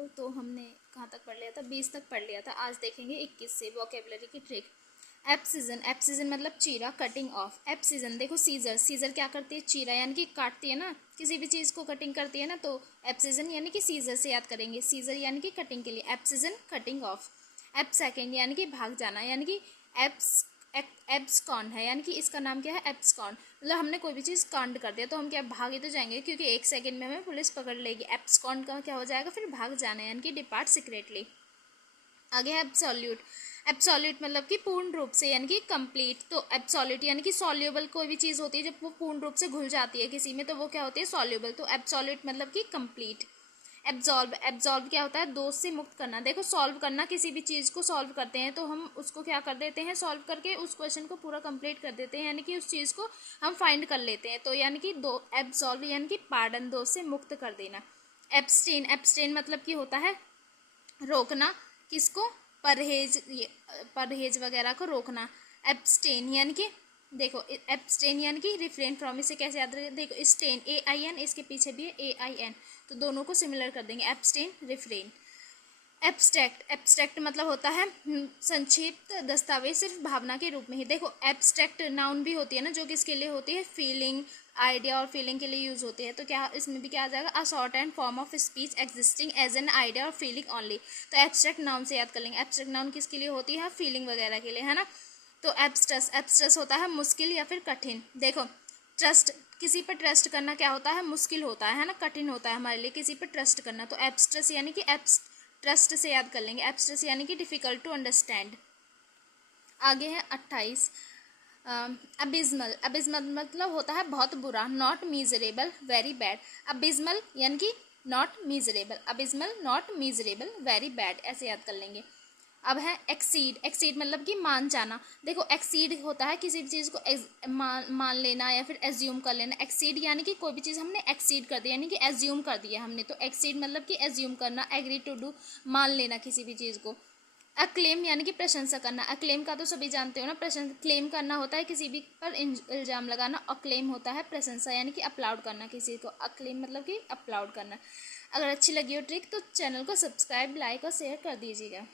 हो तो हमने कहाँ तक पढ़ लिया था, 20 तक पढ़ लिया था। आज देखेंगे 21 से वोकेबलरी की ट्रिक। एप्सिजन, एप्सिजन मतलब चीरा, कटिंग ऑफ। एप्सिजन देखो, सीजर, सीजर क्या करती है, चीरा यानी कि काटती है ना, किसी भी चीज़ को कटिंग करती है ना, तो एप्सिजन यानी कि सीजर से याद करेंगे। सीजर यानी कि कटिंग के लिए, एप्सिजन कटिंग ऑफ। एप सेकेंड यानी कि भाग जाना, यानी कि एप्स एब्सकॉन है, यानी कि इसका नाम क्या है, एब्सकॉन। मतलब हमने कोई भी चीज़ कांड कर दिया तो हम क्या भागे तो जाएंगे, क्योंकि 1 सेकंड में हमें पुलिस पकड़ लेगी। एब्सकॉन का क्या हो जाएगा फिर, भाग जाना, यानी कि डिपार्ट सीक्रेटली। आगे है एब्सोल्यूट। एब्सोल्यूट मतलब कि पूर्ण रूप से, यानी कि कंप्लीट। तो एब्सोल्यूट यानी कि सॉल्यूबल कोई भी चीज़ होती है जब वो पूर्ण रूप से घुल जाती है किसी में, तो वो क्या होती है, सॉल्यूबल। तो एब्सोल्यूट मतलब कि कंप्लीट। एब्जॉल्व, एब्जॉल्व क्या होता है, दोष से मुक्त करना। देखो, सॉल्व करना, किसी भी चीज़ को सॉल्व करते हैं तो हम उसको क्या कर देते हैं, सॉल्व करके उस क्वेश्चन को पूरा कंप्लीट कर देते हैं, यानी कि उस चीज़ को हम फाइंड कर लेते हैं। तो यानी कि दो एब्जॉल्व यानी कि पार्डन, दोष से मुक्त कर देना। एब्सटेन, एब्सटेन मतलब कि होता है रोकना, किसको, परहेज, परहेज वगैरह को रोकना। एब्सटेन यानी कि देखो, एब्सटेन यानी कि रिफ्रेन फ्रॉम, इसे कैसे याद रखें, देखो स्टेन, AIN, इसके पीछे भी है AIN, तो दोनों को सिमिलर कर देंगे, एब्सटेन, रिफ्रेन। एब्स्ट्रैक्ट, एब्स्ट्रैक्ट मतलब होता है संक्षिप्त दस्तावेज, सिर्फ भावना के रूप में ही। देखो, एब्स्ट्रैक्ट नाउन भी होती है ना, जो किसके लिए होती है, फीलिंग, आइडिया और फीलिंग के लिए यूज होती है। तो क्या इसमें भी क्या आ जाएगा, a short and form of speech existing as an idea और फीलिंग ओनली। तो एब्स्ट्रैक्ट नाउन से याद कर लेंगे। एब्स्ट्रैक्ट नाउन किसके लिए होती है, फीलिंग वगैरह के लिए, है ना। तो एब्स्ट्रस, एब्स्ट्रस होता है मुश्किल या फिर कठिन। देखो, ट्रस्ट, किसी पर ट्रस्ट करना क्या होता है, मुश्किल होता है ना, कठिन होता है हमारे लिए किसी पर ट्रस्ट करना। तो एब्स्ट्रस यानी कि ट्रस्ट से याद कर लेंगे। एब्स्ट्रस यानी कि डिफिकल्ट टू अंडरस्टैंड। आगे है 28, अबिस्मल। अबिस्मल मतलब होता है बहुत बुरा, not measurable, very bad. Abysmal यानी कि not measurable, abysmal not measurable, very bad, ऐसे याद कर लेंगे। अब है एक्सीड, एक्सीड मतलब कि मान जाना। देखो, एक्सीड होता है किसी भी चीज़ को मान लेना या फिर एज्यूम कर लेना। एक्सीड यानी कि कोई भी चीज़ हमने एक्सीड कर दी, यानी कि एज्यूम कर दिया हमने, तो एक्सीड मतलब कि एज्यूम करना, एग्री टू डू, मान लेना किसी भी चीज़ को। अक्लेम यानी कि प्रशंसा करना। अक्लेम का तो सभी जानते हो ना, प्रशंसा, क्लेम करना होता है किसी भी पर इल्जाम लगाना, और क्लेम होता है प्रशंसा यानी कि अपलाउड करना किसी को। अक्लेम मतलब कि अपलाउड करना। अगर अच्छी लगी हो ट्रिक तो चैनल को सब्सक्राइब, लाइक और शेयर कर दीजिएगा।